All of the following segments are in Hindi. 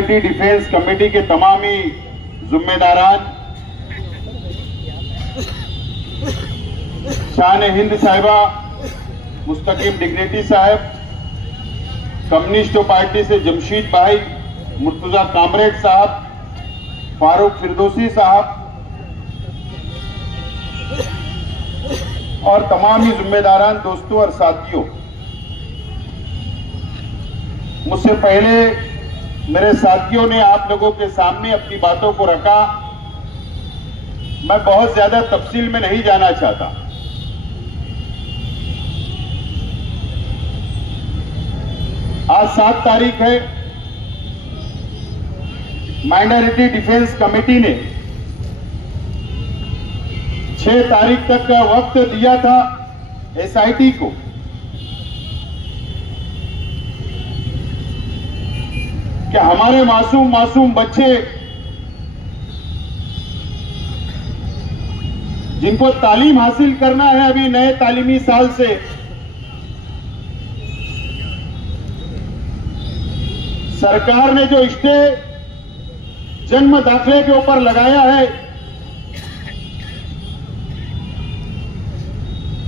माइनॉरिटी डिफेंस कमेटी के तमाम ही जिम्मेदारान, शान हिंद साहिबा मुस्तकीम डिग्नेटी साहब, कम्युनिस्ट पार्टी से जमशीद भाई, मुर्तजा कामरेड साहब, फारूक फिरदौसी साहब और तमाम ही जिम्मेदारान, दोस्तों और साथियों, मुझसे पहले मेरे साथियों ने आप लोगों के सामने अपनी बातों को रखा। मैं बहुत ज्यादा तफसील में नहीं जाना चाहता। आज 7 तारीख है। माइनॉरिटी डिफेंस कमेटी ने 6 तारीख तक का वक्त दिया था एसआईटी को। कि हमारे मासूम बच्चे जिनको तालीम हासिल करना है अभी नए तालीमी साल से, सरकार ने जो स्टे जन्म दाखिले के ऊपर लगाया है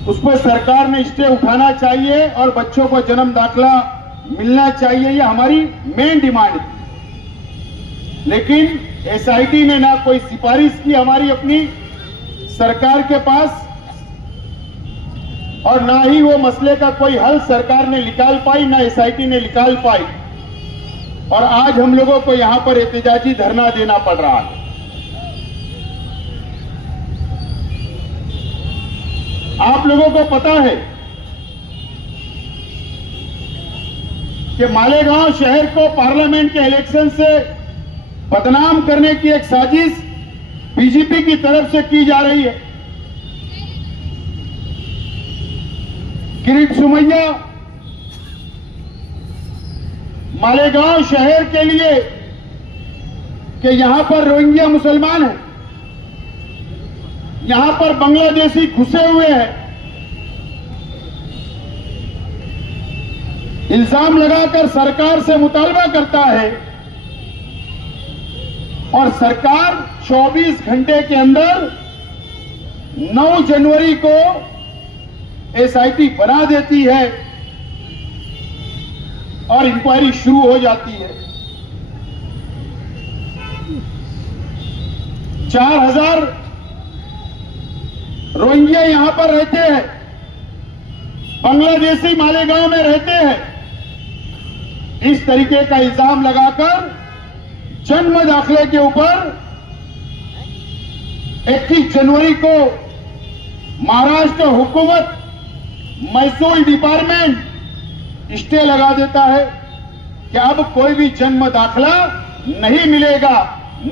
उस पर सरकार ने स्टे उठाना चाहिए और बच्चों को जन्म दाखिला मिलना चाहिए। ये हमारी मेन डिमांड थी। लेकिन एसआईटी ने ना कोई सिफारिश की हमारी अपनी सरकार के पास और ना ही वो मसले का कोई हल सरकार ने निकाल पाई, ना एसआईटी ने निकाल पाई। और आज हम लोगों को यहां पर एहतजाजी धरना देना पड़ रहा है। आप लोगों को पता है कि मालेगांव शहर को पार्लियामेंट के इलेक्शन से बदनाम करने की एक साजिश बीजेपी की तरफ से की जा रही है। किरीट सोमैया मालेगांव शहर के लिए कि यहां पर रोहिंग्या मुसलमान हैं, यहां पर बांग्लादेशी घुसे हुए हैं, इल्जाम लगाकर सरकार से मुतालबा करता है और सरकार 24 घंटे के अंदर 9 जनवरी को एसआईटी बना देती है और इंक्वायरी शुरू हो जाती है। 4000 रोहिंग्या यहां पर रहते हैं, बांग्लादेशी मालेगांव में रहते हैं। इस तरीके का इल्जाम लगाकर जन्म दाखिले के ऊपर 21 जनवरी को महाराष्ट्र हुकूमत महसूल डिपार्टमेंट स्टे लगा देता है कि अब कोई भी जन्म दाखिला नहीं मिलेगा,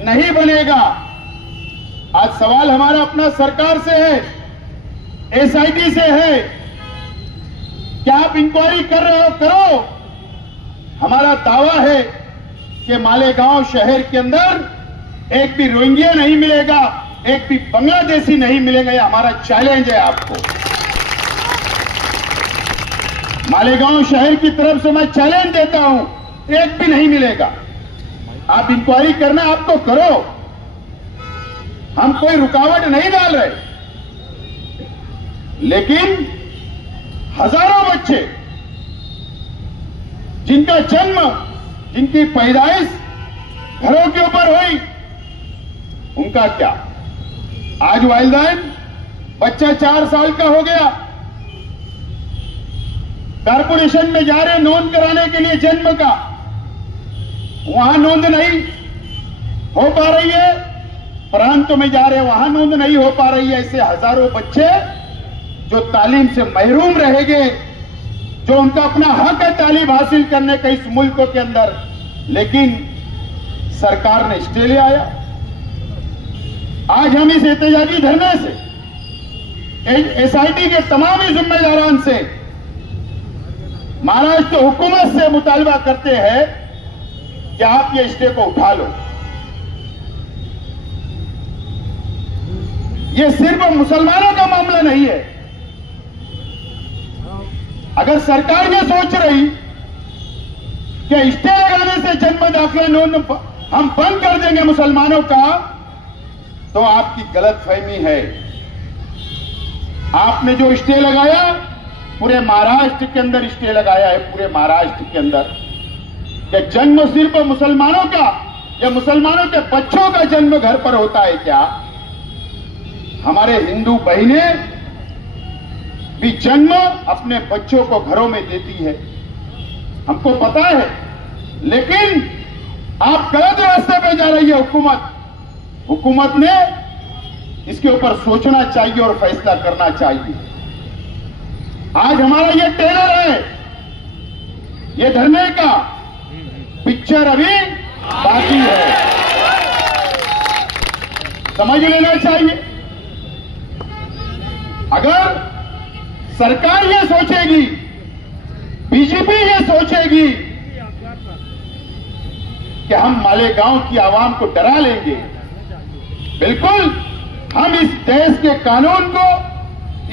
नहीं बनेगा। आज सवाल हमारा अपना सरकार से है, एसआईटी से है, क्या आप इंक्वायरी कर रहे हो? करो। हमारा दावा है कि मालेगांव शहर के अंदर एक भी रोहिंग्या नहीं मिलेगा, एक भी बांग्लादेशी नहीं मिलेगा। यह हमारा चैलेंज है आपको। मालेगांव शहर की तरफ से मैं चैलेंज देता हूं, एक भी नहीं मिलेगा। आप इंक्वायरी करना आप तो करो, हम कोई रुकावट नहीं डाल रहे। लेकिन हजारों बच्चे जिनका जन्म, जिनकी पैदाइश घरों के ऊपर हुई, उनका क्या? आज वालिदैन बच्चा 4 साल का हो गया, कारपोरेशन में जा रहे नोंद कराने के लिए जन्म का, वहां नोंद नहीं हो पा रही है। प्रांतों में जा रहे वहां नोंद नहीं हो पा रही है। ऐसे हजारों बच्चे जो तालीम से महरूम रहेंगे, जो उनका अपना हक है तालीम हासिल करने का इस मुल्क के अंदर, लेकिन सरकार ने स्टे ले आया। आज हम इस एहतजाजी धरने से एसआईटी के तमाम ही जिम्मेदारान से, महाराष्ट्र हुकूमत से मुतालबा करते हैं कि आप ये स्टे को उठा लो। ये सिर्फ मुसलमानों का मामला नहीं है। अगर सरकार ये सोच रही कि स्टे लगाने से जन्म दाखिला हम बंद कर देंगे मुसलमानों का, तो आपकी गलतफहमी है। आपने जो स्टे लगाया पूरे महाराष्ट्र के अंदर स्टे लगाया है, पूरे महाराष्ट्र के अंदर, कि जन्म सिर्फ मुसलमानों का या मुसलमानों के बच्चों का जन्म घर पर होता है क्या? हमारे हिंदू बहनें भी जन्म अपने बच्चों को घरों में देती है, हमको पता है। लेकिन आप गलत रास्ते पे जा रही है हुकूमत ने इसके ऊपर सोचना चाहिए और फैसला करना चाहिए। आज हमारा ये टेलर है, ये धरने का पिक्चर अभी बाकी है, समझ लेना चाहिए। अगर सरकार ये सोचेगी, बीजेपी ये सोचेगी कि हम मालेगांव की आवाम को डरा लेंगे, बिल्कुल हम इस देश के कानून को,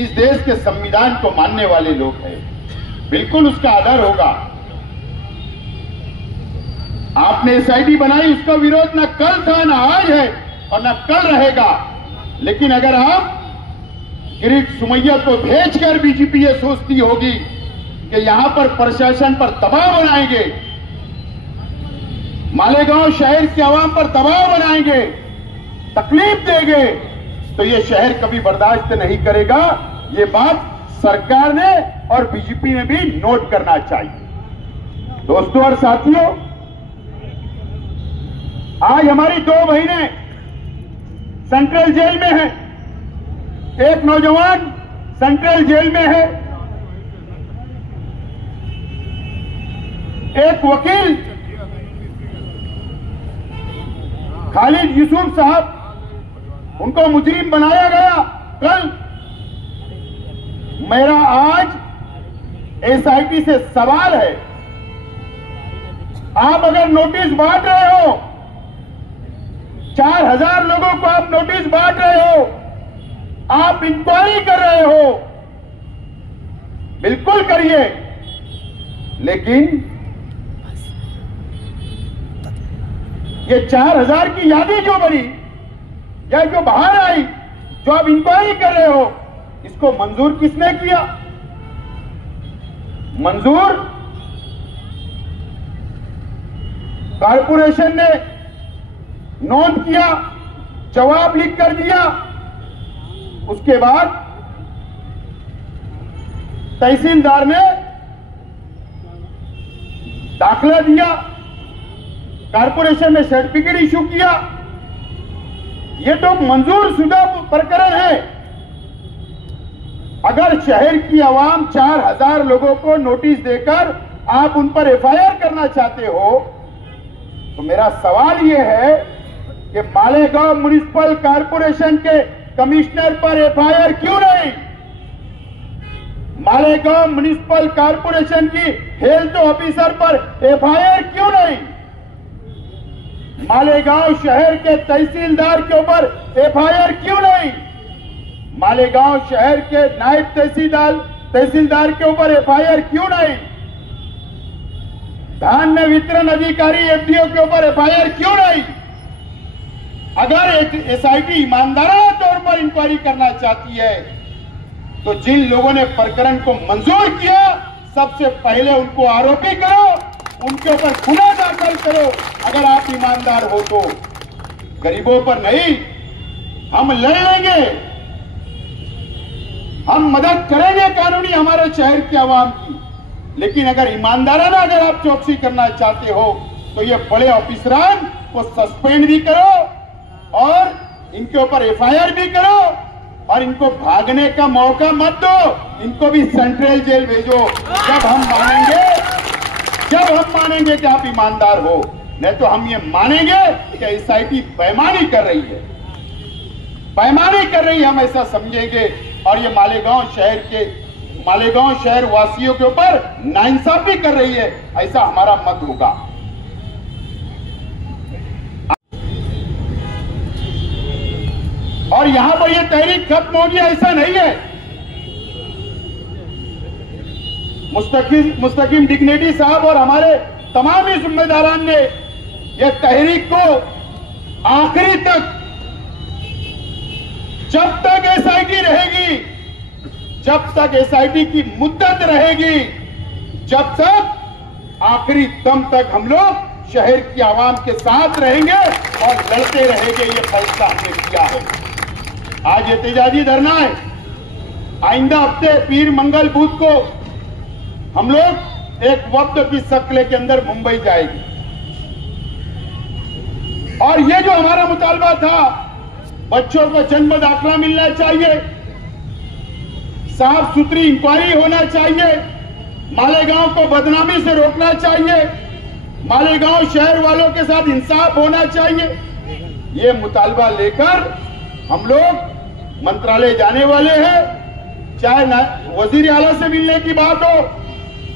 इस देश के संविधान को मानने वाले लोग हैं, बिल्कुल उसका आदर होगा। आपने एसआईटी बनाई, उसका विरोध न कल था, न आज है और न कल रहेगा। लेकिन अगर आप किरीट सुमैया को भेजकर बीजेपी ये सोचती होगी कि यहां पर प्रशासन पर दबाव बनाएंगे, मालेगांव शहर की आवाम पर दबाव बनाएंगे, तकलीफ देंगे, तो ये शहर कभी बर्दाश्त नहीं करेगा। ये बात सरकार ने और बीजेपी ने भी नोट करना चाहिए। दोस्तों और साथियों, आज हमारी 2 बहनें सेंट्रल जेल में हैं, एक नौजवान सेंट्रल जेल में है, एक वकील खालिद यूसुफ साहब, उनको मुजरिम बनाया गया कल। मेरा आज एसआईटी से सवाल है, आप अगर नोटिस बांट रहे हो, 4000 लोगों को आप नोटिस बांट रहे हो, आप इंक्वायरी कर रहे हो, बिल्कुल करिए, लेकिन ये 4000 की यादी जो बनी या जो बाहर आई, जो आप इंक्वायरी कर रहे हो, इसको मंजूर किसने किया? मंजूर कारपोरेशन ने नोट किया, जवाब लिख कर दिया, उसके बाद तहसीलदार ने दाखिला दिया, कारपोरेशन ने सर्टिफिकेट इशू किया। ये तो मंजूर शुदा प्रकरण है। अगर शहर की आवाम 4000 लोगों को नोटिस देकर आप उन पर एफआईआर करना चाहते हो, तो मेरा सवाल यह है कि मालेगांव म्युनिसिपल कॉर्पोरेशन के कमिश्नर पर एफआईआर क्यों नहीं? मालेगांव म्युनिसिपल कॉर्पोरेशन की हेल्थ ऑफिसर पर एफआईआर क्यों नहीं? मालेगांव शहर के तहसीलदार के ऊपर एफआईआर क्यों नहीं? मालेगांव शहर के नायब तहसीलदार के ऊपर एफआईआर क्यों नहीं? धान्य वितरण अधिकारी एफडीओ के ऊपर एफआईआर क्यों नहीं? अगर एक एसआईटी ईमानदाराना तौर पर इंक्वायरी करना चाहती है, तो जिन लोगों ने प्रकरण को मंजूर किया, सबसे पहले उनको आरोपी करो, उनके ऊपर गुनाह दाखिल करो। अगर आप ईमानदार हो तो गरीबों पर नहीं, हम लड़ लेंगे, हम मदद करेंगे कानूनी हमारे शहर की आवाम की। लेकिन अगर ईमानदाराना अगर आप चौकसी करना चाहते हो, तो ये बड़े ऑफिसरान को सस्पेंड भी करो और इनके ऊपर एफआईआर भी करो और इनको भागने का मौका मत दो, इनको भी सेंट्रल जेल भेजो। जब हम मानेंगे कि आप ईमानदार हो, नहीं तो हम ये मानेंगे कि एसआईटी बेईमानी कर रही है, हम ऐसा समझेंगे। और ये मालेगांव शहर वासियों के ऊपर नाइंसाफी कर रही है, ऐसा हमारा मत होगा। और यहां पर ये तहरीक खत्म होगी ऐसा नहीं है। मुस्तकीम डिग्नेटी साहब और हमारे तमाम ही जिम्मेदारान ने यह तहरीक को आखिरी तक, जब तक एसआईटी रहेगी, जब तक एसआईटी की मुद्दत रहेगी, जब तक आखिरी दम तक हम लोग शहर की आवाम के साथ रहेंगे और लड़ते रहेंगे। ये फैसला हमने किया है। आज एहतजाजी धरना है। आइंदा हफ्ते पीर मंगल बुध को हम लोग एक वफ्द की शक्ल के अंदर मुंबई जाएंगे और ये जो हमारा मुतालबा था, बच्चों को जन्म दाखिला मिलना चाहिए, साफ सुथरी इंक्वायरी होना चाहिए, मालेगांव को बदनामी से रोकना चाहिए, मालेगांव शहर वालों के साथ इंसाफ होना चाहिए, ये मुतालबा लेकर हम लोग मंत्रालय जाने वाले हैं। चाहे वजीर आला से मिलने की बात हो,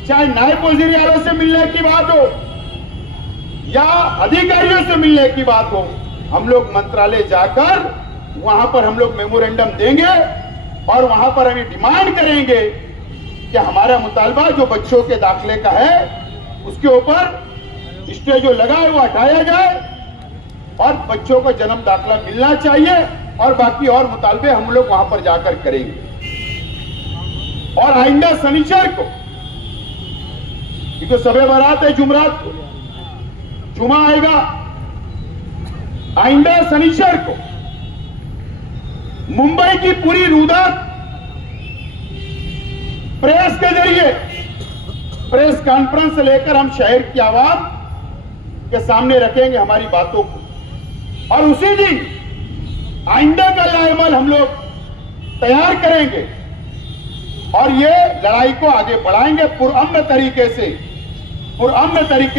चाहे नायब वजीर आला से मिलने की बात हो या अधिकारियों से मिलने की बात हो, हम लोग मंत्रालय जाकर वहां पर हम लोग मेमोरेंडम देंगे और वहां पर हम डिमांड करेंगे कि हमारा मुतालबा जो बच्चों के दाखिले का है उसके ऊपर स्टे जो लगा है वो हटाया जाए और बच्चों को जन्म दाखिला मिलना चाहिए और बाकी और मुतालबे हम लोग वहां पर जाकर करेंगे। और आइंदा शनिचर को, क्योंकि सबे बारात है जुमरात को, जुमा आएगा, आइंदा शनिचर को मुंबई की पूरी रुदात प्रेस के जरिए प्रेस कॉन्फ्रेंस लेकर हम शहर की आवाम के सामने रखेंगे हमारी बातों को और उसी दिन आइंदा का लाएमल हम लोग तैयार करेंगे और ये लड़ाई को आगे बढ़ाएंगे। पुरअमन तरीके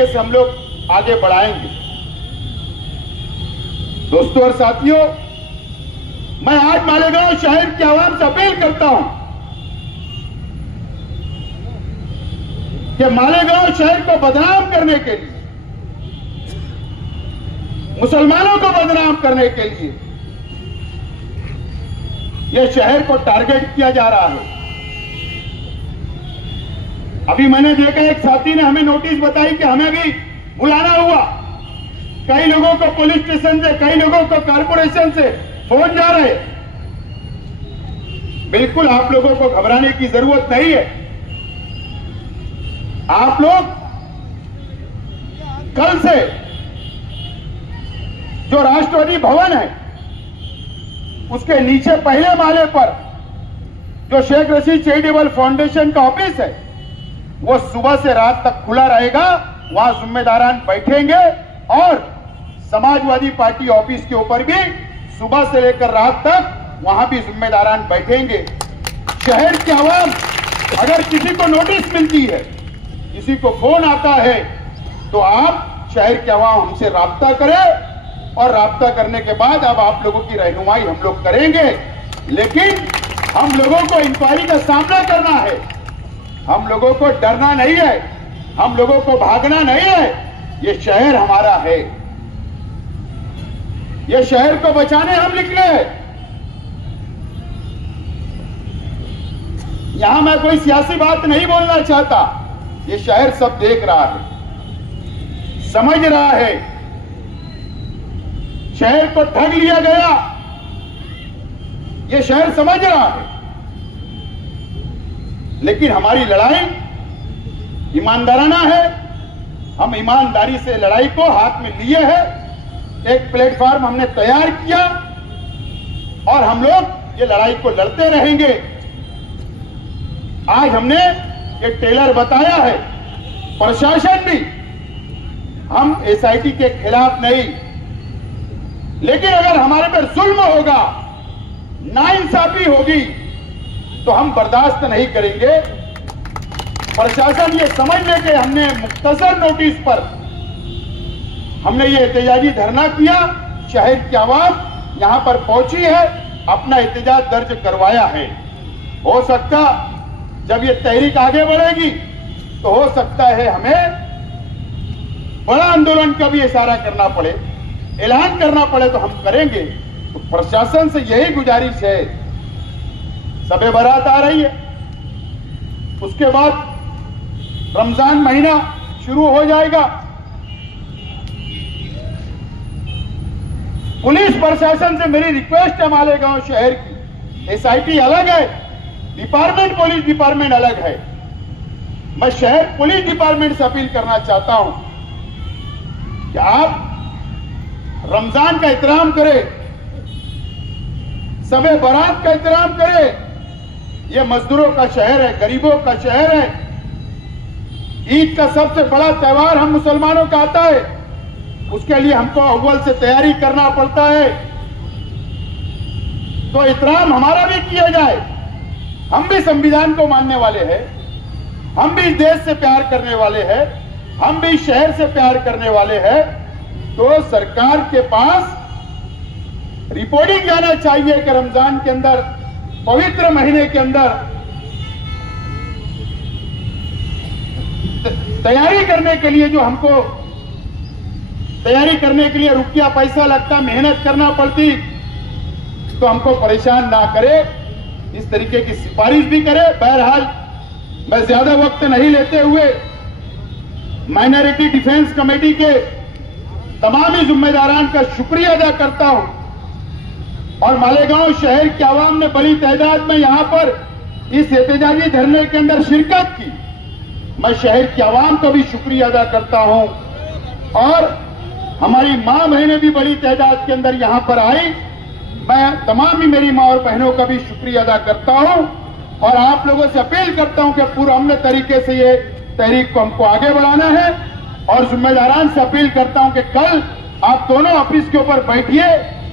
से हम लोग आगे बढ़ाएंगे। दोस्तों और साथियों, मैं आज मालेगांव शहर की आवाम से अपील करता हूं कि मालेगांव शहर को बदनाम करने के लिए, मुसलमानों को बदनाम करने के लिए यह शहर को टारगेट किया जा रहा है। अभी मैंने देखा एक साथी ने हमें नोटिस बताई कि हमें भी बुलाना हुआ, कई लोगों को पुलिस स्टेशन से, कई लोगों को कारपोरेशन से फोन जा रहे। बिल्कुल आप लोगों को घबराने की जरूरत नहीं है। आप लोग कल से जो राष्ट्रपति भवन है उसके नीचे पहले माले पर जो शेख रशीद चैरिटेबल फाउंडेशन का ऑफिस है वो सुबह से रात तक खुला रहेगा। वहां जिम्मेदारान बैठेंगे और समाजवादी पार्टी ऑफिस के ऊपर भी सुबह से लेकर रात तक वहां भी जिम्मेदारान बैठेंगे। शहर की आवाम, अगर किसी को नोटिस मिलती है, किसी को फोन आता है, तो आप शहर के आवाम हमसे राब्ता करें और राब्ता करने के बाद अब आप लोगों की रहनुमाई हम लोग करेंगे। लेकिन हम लोगों को इंक्वायरी का सामना करना है, हम लोगों को डरना नहीं है, हम लोगों को भागना नहीं है। ये शहर हमारा है, ये शहर को बचाने हम निकले हैं। यहां मैं कोई सियासी बात नहीं बोलना चाहता। ये शहर सब देख रहा है, समझ रहा है, शहर को ठग लिया गया, ये शहर समझ रहा है। लेकिन हमारी लड़ाई ईमानदाराना है, हम ईमानदारी से लड़ाई को हाथ में लिए हैं। एक प्लेटफॉर्म हमने तैयार किया और हम लोग ये लड़ाई को लड़ते रहेंगे। आज हमने एक टेलर बताया है, प्रशासन भी, हम एसआईटी के खिलाफ नहीं, लेकिन अगर हमारे पर जुल्म होगा, नाइंसाफी होगी, तो हम बर्दाश्त नहीं करेंगे। प्रशासन ये समझ ले कि हमने मुख्तसर नोटिस पर हमने ये एहतजाजी धरना किया, शहर की आवाम यहां पर पहुंची है, अपना एहतजाज दर्ज करवाया है। हो सकता जब ये तहरीक आगे बढ़ेगी तो हो सकता है हमें बड़ा आंदोलन का भी इशारा करना पड़े, ऐलान करना पड़े, तो हम करेंगे। तो प्रशासन से यही गुजारिश है। सबे बारात आ रही है, उसके बाद रमजान महीना शुरू हो जाएगा। पुलिस प्रशासन से मेरी रिक्वेस्ट है, मालेगांव शहर की एसआईटी अलग है, डिपार्टमेंट पुलिस डिपार्टमेंट अलग है। मैं शहर पुलिस डिपार्टमेंट से अपील करना चाहता हूं कि आप रमजान का एहतराम करें, सबे बारात का एहतराम करें। यह मजदूरों का शहर है, गरीबों का शहर है। ईद का सबसे बड़ा त्योहार हम मुसलमानों का आता है, उसके लिए हमको अव्वल से तैयारी करना पड़ता है। तो एहतराम हमारा भी किया जाए। हम भी संविधान को मानने वाले हैं, हम भी इस देश से प्यार करने वाले हैं, हम भी शहर से प्यार करने वाले हैं। तो सरकार के पास रिपोर्टिंग जाना चाहिए कि रमजान के अंदर, पवित्र महीने के अंदर तैयारी करने के लिए, जो हमको तैयारी करने के लिए रुपया पैसा लगता, मेहनत करना पड़ती, तो हमको परेशान ना करे, इस तरीके की सिफारिश भी करे। बहरहाल मैं ज्यादा वक्त नहीं लेते हुए माइनॉरिटी डिफेंस कमेटी के तमाम ही जिम्मेदारान का शुक्रिया अदा करता हूं और मालेगांव शहर की आवाम ने बड़ी तादाद में यहां पर इस एहतजाजी धरने के अंदर शिरकत की। मैं शहर की आवाम का भी शुक्रिया अदा करता हूं और हमारी मां बहनें भी बड़ी तादाद के अंदर यहां पर आई। मैं तमाम ही मेरी मां और बहनों का भी शुक्रिया अदा करता हूं और आप लोगों से अपील करता हूं कि पूरा अमन तरीके से ये तहरीक को हमको आगे बढ़ाना है और जिम्मेदारान से अपील करता हूं कि कल आप दोनों ऑफिस के ऊपर बैठिए,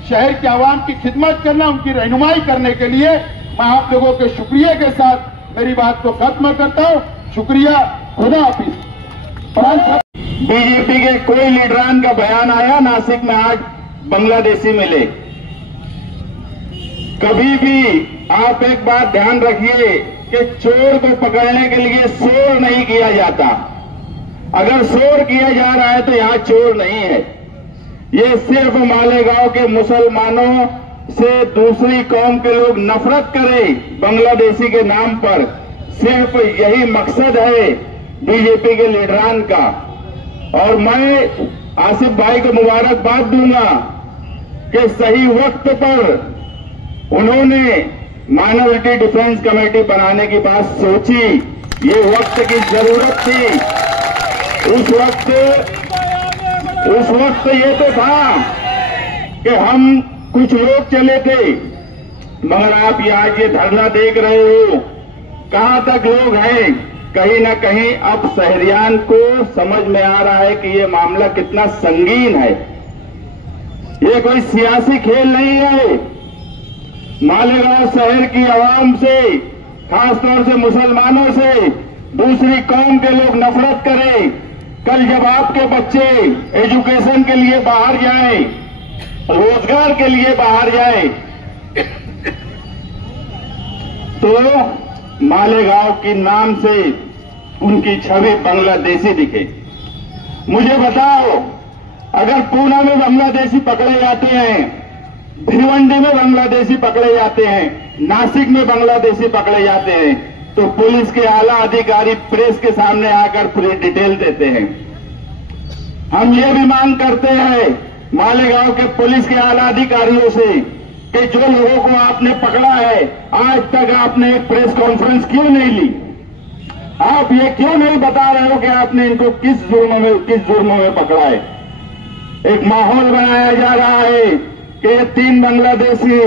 शहर के आवाम की खिदमत करना, उनकी रहनुमाई करने के लिए। मैं आप लोगों के शुक्रिया के साथ मेरी बात को खत्म करता हूं। शुक्रिया, खुदा हाफिज। बीजेपी के कोई लीडरान का बयान आया नासिक में आज बांग्लादेशी मिले। कभी भी आप एक बात ध्यान रखिए कि चोर को पकड़ने के लिए शोर नहीं किया जाता। अगर शोर किया जा रहा है तो यहां चोर नहीं है। ये सिर्फ मालेगांव के मुसलमानों से दूसरी कौम के लोग नफरत करें बांग्लादेशी के नाम पर, सिर्फ यही मकसद है बीजेपी के लीडरान का। और मैं आसिफ भाई को मुबारकबाद दूंगा कि सही वक्त पर उन्होंने माइनॉरिटी डिफेंस कमेटी बनाने की बात सोची। ये वक्त की जरूरत थी। उस वक्त ये तो था कि हम कुछ लोग चले थे, मगर आप आज ये धरना देख रहे हो, कहां तक लोग हैं। कहीं ना कहीं अब शहरियान को समझ में आ रहा है कि ये मामला कितना संगीन है। ये कोई सियासी खेल नहीं है। मालेगांव शहर की आवाम से, खासतौर से मुसलमानों से दूसरी कौम के लोग नफरत करें। कल जब आपके बच्चे एजुकेशन के लिए बाहर जाएं, रोजगार के लिए बाहर जाएं, तो मालेगांव की नाम से उनकी छवि बांग्लादेशी दिखे। मुझे बताओ, अगर पूना में बांग्लादेशी पकड़े जाते हैं, भिवंडी में बांग्लादेशी पकड़े जाते हैं, नासिक में बांग्लादेशी पकड़े जाते हैं, तो पुलिस के आला अधिकारी प्रेस के सामने आकर पूरी डिटेल देते हैं। हम ये भी मांग करते हैं मालेगांव के पुलिस के आला अधिकारियों से कि जो लोगों को आपने पकड़ा है, आज तक आपने एक प्रेस कॉन्फ्रेंस क्यों नहीं ली? आप ये क्यों नहीं बता रहे हो कि आपने इनको किस जुर्म में पकड़ा है? एक माहौल बनाया जा रहा है कि 3 बांग्लादेशी,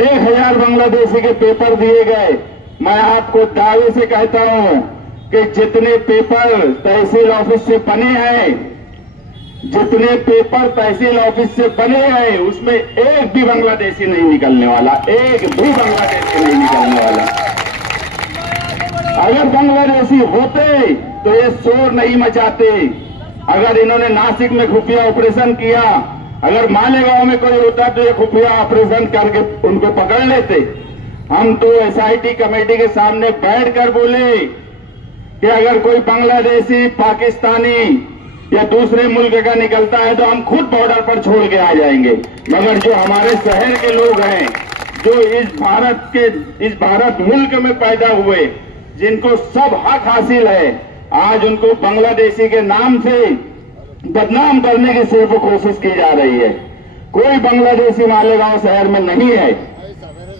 1000 बांग्लादेशी के पेपर दिए गए। मैं आपको दावे से कहता हूं कि जितने पेपर तहसील ऑफिस से बने हैं, जितने पेपर तहसील ऑफिस से बने हैं, उसमें एक भी बांग्लादेशी नहीं निकलने वाला, एक भी बांग्लादेशी नहीं निकलने वाला। अगर बांग्लादेशी होते तो ये शोर नहीं मचाते। अगर इन्होंने नासिक में खुफिया ऑपरेशन किया, अगर मालेगांव में कोई होता तो ये खुफिया ऑपरेशन करके उनको पकड़ लेते। हम तो एसआईटी कमेटी के सामने बैठकर बोले कि अगर कोई बांग्लादेशी, पाकिस्तानी या दूसरे मुल्क का निकलता है तो हम खुद बॉर्डर पर छोड़ के आ जाएंगे। मगर जो हमारे शहर के लोग हैं, जो इस भारत मुल्क में पैदा हुए, जिनको सब हक हासिल है, आज उनको बांग्लादेशी के नाम से बदनाम करने की सिर्फ कोशिश की जा रही है। कोई बांग्लादेशी मालेगांव शहर में नहीं है।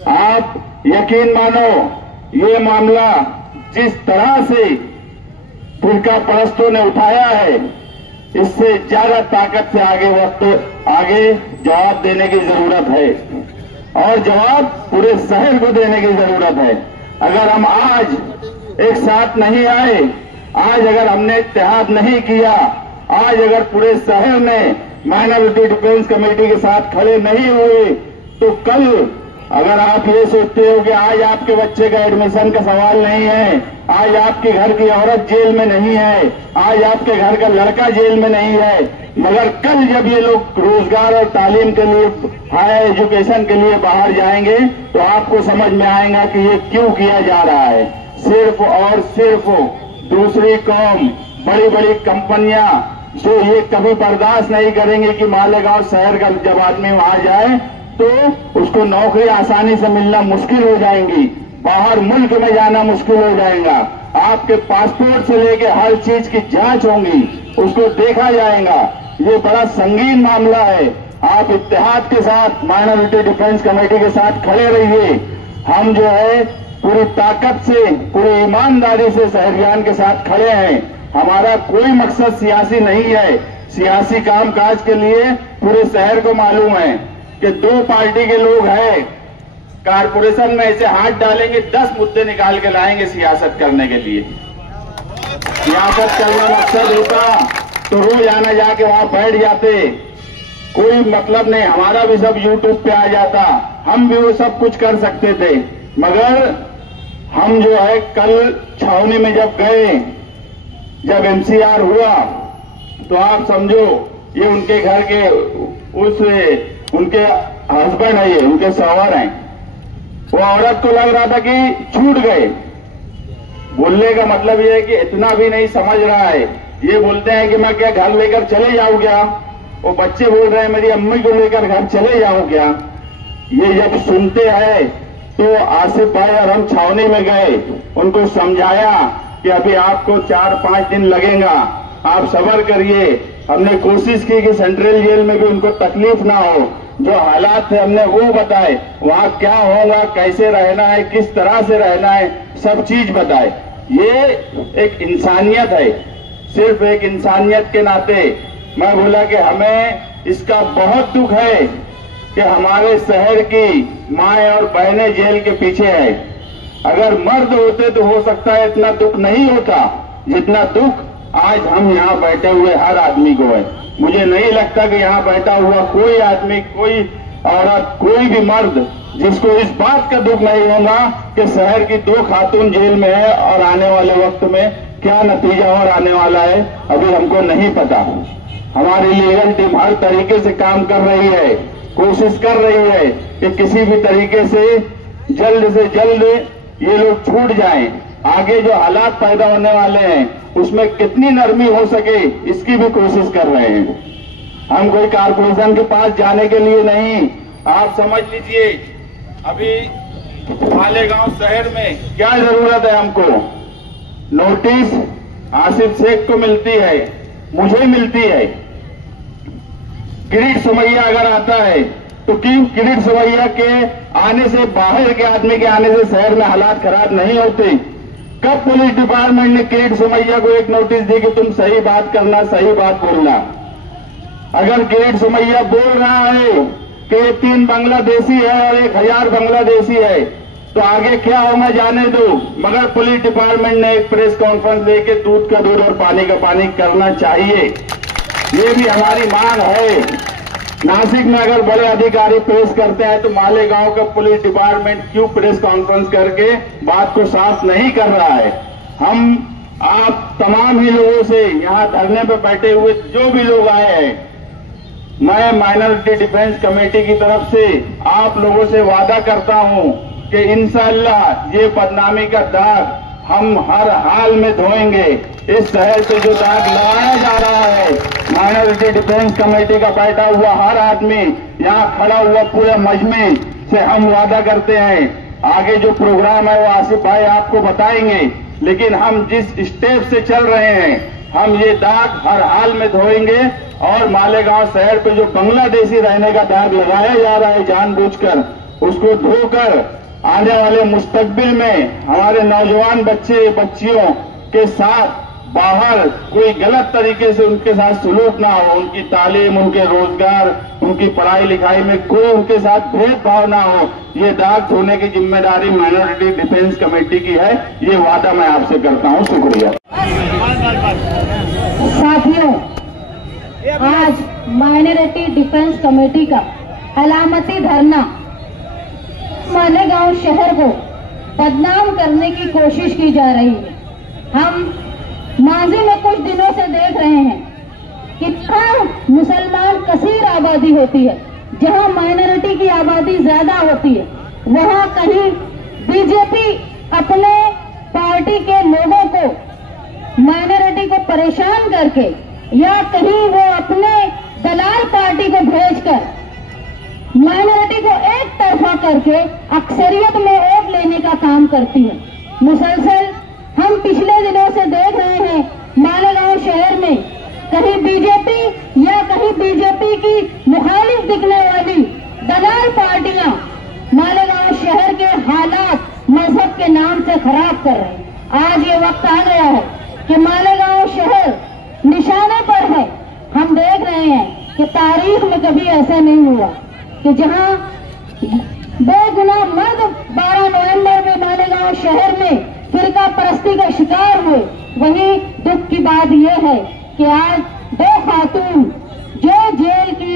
आप यकीन मानो, ये मामला जिस तरह से फिरका परस्तों ने उठाया है, इससे ज्यादा ताकत से आगे जवाब देने की जरूरत है, और जवाब पूरे शहर को देने की जरूरत है। अगर हम आज एक साथ नहीं आए, आज अगर हमने इत्तेहाद नहीं किया, आज अगर पूरे शहर में माइनॉरिटी डिफेंस कमेटी के साथ खड़े नहीं हुए, तो कल अगर आप ये सोचते हो कि आज आपके बच्चे का एडमिशन का सवाल नहीं है, आज आपके घर की औरत जेल में नहीं है, आज आपके घर का लड़का जेल में नहीं है, मगर कल जब ये लोग रोजगार और तालीम के लिए, हायर एजुकेशन के लिए बाहर जाएंगे, तो आपको समझ में आएगा कि ये क्यों किया जा रहा है। सिर्फ और सिर्फ दूसरी कौम, बड़ी बड़ी कंपनियां जो ये कभी बर्दाश्त नहीं करेंगे कि मालेगांव शहर का जब आदमी वहां जाए तो उसको नौकरी आसानी से मिलना मुश्किल हो जाएंगी, बाहर मुल्क में जाना मुश्किल हो जाएगा, आपके पासपोर्ट से लेके हर चीज की जांच होगी, उसको देखा जाएगा। ये बड़ा संगीन मामला है। आप इत्तेहाद के साथ माइनॉरिटी डिफेंस कमेटी के साथ खड़े रहिए। हम जो है पूरी ताकत से, पूरी ईमानदारी से शहरियान के साथ खड़े हैं। हमारा कोई मकसद सियासी नहीं है। सियासी कामकाज के लिए पूरे शहर को मालूम है कि दो पार्टी के लोग हैं, कारपोरेशन में ऐसे हाथ डालेंगे, 10 मुद्दे निकाल के लाएंगे सियासत करने के लिए। सियासत करना मकसद होता तो रोज आना जाके वहां बैठ जाते, कोई मतलब नहीं। हमारा भी सब यूट्यूब पे आ जाता, हम भी वो सब कुछ कर सकते थे, मगर हम जो है कल छावनी में जब गए, जब एमसीआर हुआ, तो आप समझो ये उनके घर के उनके हस्बैंड है, ये उनके शौहर हैं। वो औरत को लग रहा था कि छूट गए। बोलने का मतलब ये है कि इतना भी नहीं समझ रहा है। ये बोलते हैं कि मैं क्या घर लेकर चले जाऊं क्या? वो बच्चे बोल रहे हैं मेरी अम्मी को लेकर घर चले जाऊं क्या? ये जब सुनते हैं तो आसिफ भाई और हम छावनी में गए, उनको समझाया कि अभी आपको 4-5 दिन लगेगा, आप सब्र करिए। हमने कोशिश की कि सेंट्रल जेल में भी उनको तकलीफ ना हो। जो हालात थे हमने वो बताए, वहां क्या होगा, कैसे रहना है, किस तरह से रहना है, सब चीज बताए। ये एक इंसानियत है। सिर्फ एक इंसानियत के नाते मैं बोला कि हमें इसका बहुत दुख है कि हमारे शहर की माएं और बहनें जेल के पीछे है। अगर मर्द होते तो हो सकता है इतना दुख नहीं होता जितना दुख आज हम यहाँ बैठे हुए हर आदमी को है। मुझे नहीं लगता कि यहाँ बैठा हुआ कोई आदमी, कोई औरत, कोई भी मर्द जिसको इस बात का दुख नहीं होगा कि शहर की 2 खातून जेल में है और आने वाले वक्त में क्या नतीजा और आने वाला है अभी हमको नहीं पता। हमारी लीगल टीम हर तरीके से काम कर रही है, कोशिश कर रही है कि किसी भी तरीके से जल्द ये लोग छूट जाएं। आगे जो हालात पैदा होने वाले हैं उसमें कितनी नरमी हो सके इसकी भी कोशिश कर रहे हैं। हम कोई कारपोरेशन के पास जाने के लिए नहीं। आप समझ लीजिए अभी मालेगांव शहर में क्या जरूरत है हमको। नोटिस आसिफ शेख को मिलती है, मुझे मिलती है। किरीट सोमैया अगर आता है तो क्यों किरीट सोमैया के आने से, बाहर के आदमी के आने से शहर में हालात खराब नहीं होते? कब पुलिस डिपार्टमेंट ने किरीट सोमैया को एक नोटिस दी कि तुम सही बात करना, सही बात बोलना? अगर किरीट सोमैया बोल रहा है कि 3 बांग्लादेशी है और 1000 बांग्लादेशी है तो आगे क्या होगा जाने दो, मगर पुलिस डिपार्टमेंट ने एक प्रेस कॉन्फ्रेंस लेके दूध का दूध और पानी का पानी करना चाहिए। ये भी हमारी मांग है। नासिक में अगर बड़े अधिकारी पेश करते हैं तो मालेगांव का पुलिस डिपार्टमेंट क्यों प्रेस कॉन्फ्रेंस करके बात को साफ नहीं कर रहा है? आप तमाम ही लोगों से, यहाँ धरने पर बैठे हुए जो भी लोग आए हैं, मैं माइनॉरिटी डिफेंस कमेटी की तरफ से आप लोगों से वादा करता हूं कि इंशाअल्लाह ये बदनामी का दाग हम हर हाल में धोएंगे। इस शहर से जो दाग लगाया जा रहा है, माइनॉरिटी डिफेंस कमेटी का बैठा हुआ हर आदमी, यहाँ खड़ा हुआ पूरे मजमे से हम वादा करते हैं। आगे जो प्रोग्राम है वो आसिफ भाई आपको बताएंगे। लेकिन हम जिस स्टेप से चल रहे हैं, हम ये दाग हर हाल में धोएंगे और मालेगांव शहर पे जो बांग्लादेशी रहने का दाग लगाया जा रहा है जानबूझकर, उसको धोकर आने वाले मुस्तकबिल में हमारे नौजवान बच्चे बच्चियों के साथ बाहर कोई गलत तरीके से उनके साथ सुलूक ना हो, उनकी तालीम, उनके रोजगार, उनकी पढ़ाई लिखाई में कोई उनके साथ भेदभाव ना हो, ये दाग धोने की जिम्मेदारी माइनॉरिटी डिफेंस कमेटी की है। ये वादा मैं आपसे करता हूं। शुक्रिया। साथियों, आज माइनॉरिटी डिफेंस कमेटी का अलामती धरना मालेगांव शहर को बदनाम करने की कोशिश की जा रही है। हम माजी में कुछ दिनों से देख रहे हैं कि कहाँ मुसलमान कसीर आबादी होती है, जहाँ माइनॉरिटी की आबादी ज्यादा होती है, वहाँ कहीं बीजेपी अपने पार्टी के लोगों को, माइनॉरिटी को परेशान करके, या कहीं वो अपने दलाल पार्टी को भेजकर माइनॉरिटी को एक तरफा करके अक्सरियत में वोट लेने का काम करती है। मुसलसल हम पिछले दिनों से देख रहे हैं मालेगांव शहर में कहीं बीजेपी या कहीं बीजेपी की मुखालिफ दिखने वाली दलाल पार्टियां मालेगांव शहर के हालात मजहब के नाम से खराब कर रहे हैं। आज ये वक्त आ गया है कि मालेगांव शहर निशाने पर है। हम देख रहे हैं कि तारीख में कभी ऐसा नहीं हुआ कि जहां बेगुनाह मर्द 12 नवंबर में मालेगांव शहर में फिरका परस्ती का शिकार हुए। वहीं दुख की बात यह है कि आज 2 खातून जो जेल की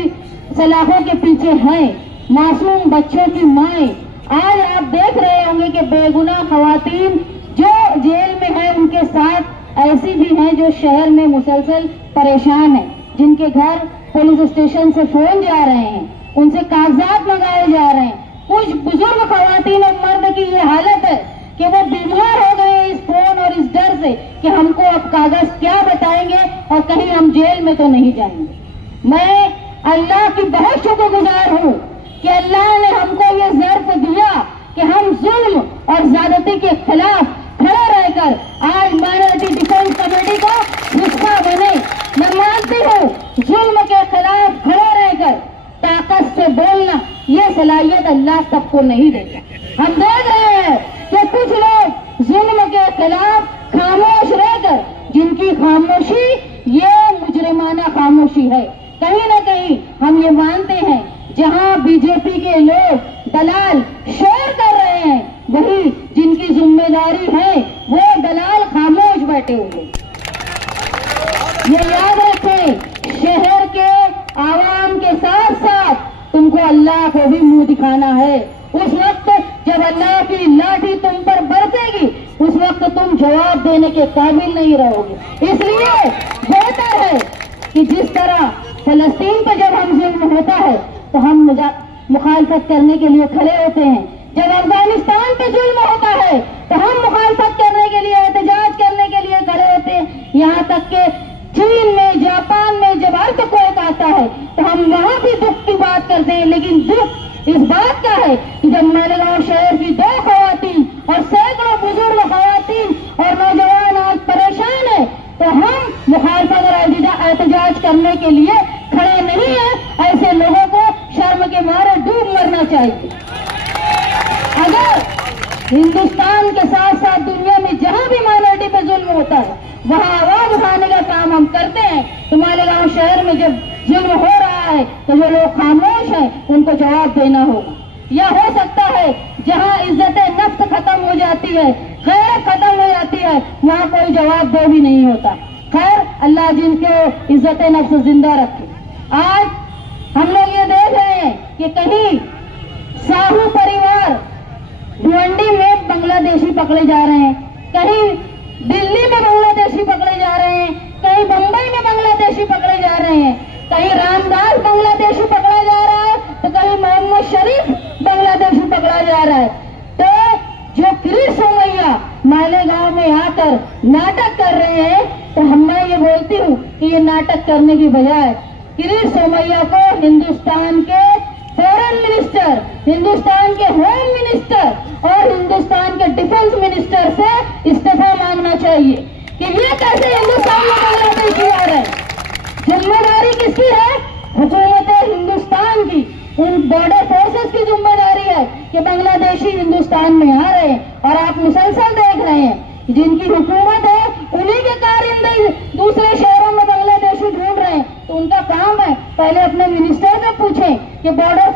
सलाखों के पीछे हैं, मासूम बच्चों की माएं, आज आप देख रहे होंगे कि बेगुनाह खवातीन जो जेल में हैं, उनके साथ ऐसी भी हैं जो शहर में मुसलसल परेशान हैं, जिनके घर पुलिस स्टेशन से फोन जा रहे हैं, उनसे कागजात मंगाए जा रहे हैं। कुछ बुजुर्ग खवातीन और मर्द की ये हालत है कि वो बीमार हो गए इस फोन और इस डर से कि हमको अब कागज क्या बताएंगे और कहीं हम जेल में तो नहीं जाएंगे। मैं अल्लाह की बहुत शुक्रगुजार हूँ कि अल्लाह ने हमको ये ज़र्फ दिया कि हम जुल्म और ज्यादती के खिलाफ खड़े रहकर आज माइनॉरिटी डिफेंस कमेटी का हिस्सा बने। मैं मानती हूँ जुल्म के खिलाफ खड़े रहकर ताकत से बोलना, ये सलाहियत अल्लाह सबको नहीं देता। हम देख रहे हैं कि कुछ लोग जुल्म के खिलाफ खामोश रहकर, जिनकी खामोशी ये मुजरिमाना खामोशी है। कहीं न कहीं हम ये मानते हैं जहां बीजेपी के लोग दलाल शोर कर रहे हैं, वही जिनकी जिम्मेदारी है वो दलाल खामोश बैठे हुए। ये याद रखें, शहर के आवाम के साथ साथ तुमको अल्लाह को भी मुंह दिखाना है। उस वक्त जब अल्लाह की लाठी तुम पर बरसेगी, उस वक्त तुम जवाब देने के काबिल नहीं रहोगे। इसलिए बेहतर है कि जिस तरह फलस्तीन पर जब हम जुल्म होता है तो हम मुखालफत करने के लिए खड़े होते हैं, जब अफगानिस्तान पे जुल्म होता है तो हम मुखालफत करने के लिए, एहतजाज करने के लिए खड़े होते हैं। यहाँ तक के चीन में, जापान में जब अर्थक्वेक आता है तो हम वहां भी दुख की बात करते हैं। लेकिन दुख इस बात का है कि जब मालेगांव शहर की 2 खवातीन और सैकड़ों बुजुर्ग खवातीन और नौजवान आज परेशान है, तो हम मुखालफत और एहतजाज करने के लिए खड़े नहीं है। ऐसे लोगों को शर्म के मारे डूब मरना चाहिए। अगर हिंदुस्तान के साथ साथ दुनिया में जहां भी माइनॉरिटी पे जुल्म होता है वहां आवाज उठाने का काम हम करते हैं, तो मालेगांव शहर में जब जुल्म हो रहा है तो जो लोग खामोश हैं उनको जवाब देना होगा। या हो सकता है जहां इज्जत नफ्स खत्म हो जाती है, खैर खत्म हो जाती है, वहां कोई जवाब दे भी नहीं होता। खैर अल्लाह जिनको इज्जत नफ्स जिंदा रखे। आज हम लोग ये देख रहे हैं कि कहीं साहू परिवार भिवंडी में बांग्लादेशी पकड़े जा रहे हैं, कहीं दिल्ली में बांग्लादेशी पकड़े जा रहे हैं, कहीं बंबई में बांग्लादेशी पकड़े जा रहे हैं, कहीं रामदास बांग्लादेशी पकड़ा जा रहा है तो कहीं मोहम्मद शरीफ बांग्लादेशी पकड़ा जा रहा है। तो जो किरीट सोमैया मालेगांव में आकर नाटक कर रहे हैं, तो मैं ये बोलती हूँ कि ये नाटक करने की बजाय किरीट सोमैया को हिंदुस्तान के फॉरेन मिनिस्टर, हिंदुस्तान के होम मिनिस्टर और हिंदुस्तान के डिफेंस मिनिस्टर से इस्तीफा मांगना चाहिए कि ये कैसे हिंदुस्तान में बांग्लादेशी आ रहे हैं। जिम्मेदारी किसकी है? हुकूमत हिंदुस्तान की, उन बॉर्डर फोर्सेस की जिम्मेदारी है कि बांग्लादेशी हिंदुस्तान में आ रहे हैं। और आप मुसलसल देख रहे हैं जिनकी हुकूमत है उन्हीं के कारिंदे दूसरे शहरों में बांग्लादेशी ढूंढ रहे हैं। तो उनका काम है पहले अपने मिनिस्टर से पूछें कि बॉर्डर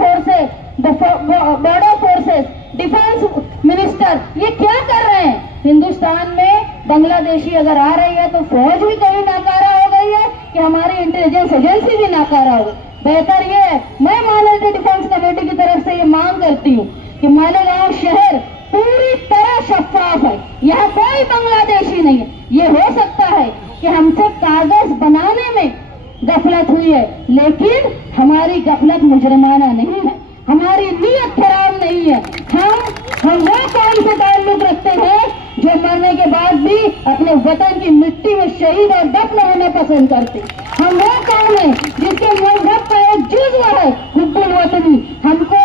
फोर्सेस डिफेंस मिनिस्टर ये क्या कर रहे हैं। हिंदुस्तान में बांग्लादेशी अगर आ रही है तो फौज भी कहीं नाकारा हो गई है कि हमारी इंटेलिजेंस एजेंसी भी नाकारा हो गई। बेहतर ये है, मैं माइनॉरिटी डिफेंस कमेटी की तरफ से ये मांग करती हूँ कि मालेगांव शहर पूरी तरह शफाफ है, यहाँ कोई बांग्लादेशी नहीं है। ये हो सकता है कि हमसे कागज बनाने में गफलत हुई है, लेकिन हमारी गफलत मुजरमाना नहीं है, हमारी नीयत खराब नहीं है। हम वो कौम से ताल्लुक रखते हैं जो मरने के बाद भी अपने वतन की मिट्टी में शहीद और दफन होना पसंद करते। हम वो कौम है जिसके मजहब का एक जुज़्व है हुब्बुल वतनी। हमको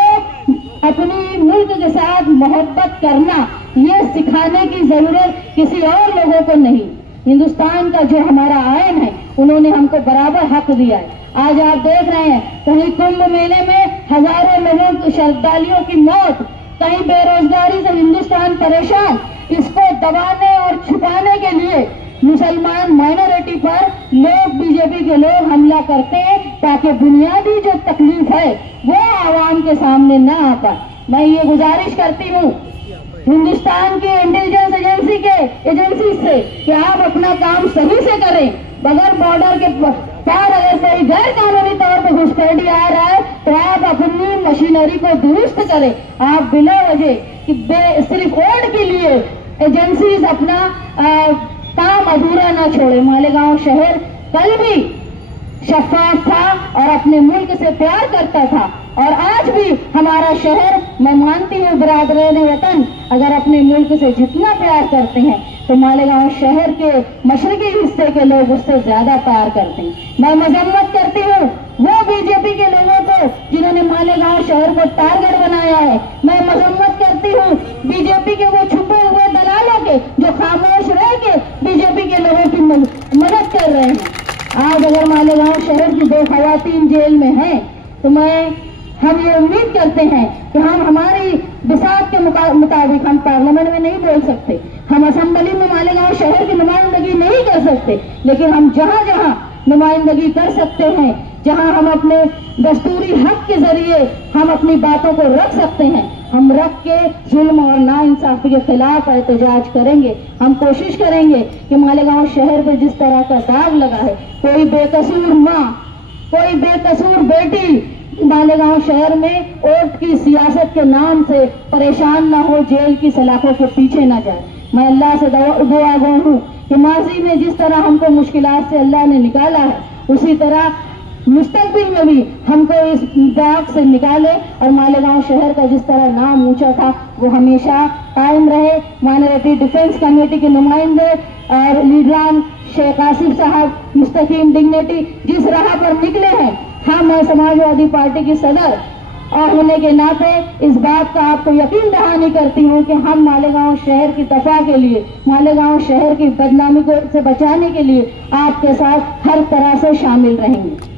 अपनी मुल्क के साथ मोहब्बत करना ये सिखाने की जरूरत किसी और लोगों को नहीं। हिंदुस्तान का जो हमारा आयन है उन्होंने हमको बराबर हक दिया है। आज आप देख रहे हैं कहीं कुंभ मेले में हजारों लोगों श्रद्धालुओं की मौत, कहीं बेरोजगारी से हिंदुस्तान परेशान। इसको दबाने और छुपाने के लिए मुसलमान माइनॉरिटी पर लोग, बीजेपी के लोग हमला करते हैं ताकि बुनियादी जो तकलीफ है वो आवाम के सामने न आ पाए। मैं ये गुजारिश करती हूँ हिंदुस्तान की इंटेलिजेंस एजेंसी से कि आप अपना काम सही से करें। बगैर बॉर्डर के पार अगर कोई गैर कानूनी तौर पर घुसपैठी आ रहा है तो आप अपनी मशीनरी को दुरुस्त करें। आप बिना वजह कि सिर्फ वोट के लिए एजेंसीज अपना काम अधूरा न छोड़े। मालेगांव शहर कल भी शफाफ था और अपने मुल्क से प्यार करता था, और आज भी हमारा शहर, मैं मानती हूँ बिरादरान वतन अगर अपने मुल्क से जितना प्यार करते हैं तो मालेगांव शहर के मशरकी हिस्से के लोग उससे ज्यादा प्यार करते हैं। मैं मजम्मत करती हूँ वो बीजेपी के लोगों को जिन्होंने मालेगांव शहर को टारगेट बनाया है। मैं मजम्मत करती हूँ बीजेपी के वो छुपे हुए दलालों के जो खामोश रह के बीजेपी के लोगों की मदद कर रहे हैं। आज अगर मालेगांव शहर की 2 खवातीन जेल में हैं तो हम ये उम्मीद करते हैं कि हम हमारी बिसात के मुताबिक हम पार्लियामेंट में नहीं बोल सकते, हम असेंबली में मालेगांव शहर की नुमाइंदगी नहीं कर सकते, लेकिन हम जहां जहां नुमाइंदगी कर सकते हैं, जहां हम अपने दस्तूरी हक के जरिए हम अपनी बातों को रख सकते हैं, हम रख के जुल्म और नाइंसाफी के खिलाफ एहतजाज करेंगे। हम कोशिश करेंगे कि मालेगांव शहर पर जिस तरह का दाग लगा है, कोई बेकसूर माँ, कोई बेकसूर बेटी मालेगांव शहर में वोट की सियासत के नाम से परेशान ना हो, जेल की सलाखों के पीछे ना जाए। मैं अल्लाह से दुआ गो हूँ कि माजी में जिस तरह हमको मुश्किलात से अल्लाह ने निकाला है उसी तरह मुस्तकबिल में भी हमको इस दाग से निकाले और मालेगांव शहर का जिस तरह नाम ऊंचा था वो हमेशा कायम रहे। माइनॉरिटी डिफेंस कमेटी के नुमाइंदे और लीडरान शेख आसिफ साहब मुस्तकीम डिग्निटी जिस राह पर निकले हैं, मैं समाजवादी पार्टी की सदर और होने के नाते इस बात का आपको यकीन दहानी करती हूँ कि हम मालेगांव शहर की दफा के लिए, मालेगांव शहर की बदनामी से बचाने के लिए आपके साथ हर तरह से शामिल रहेंगे।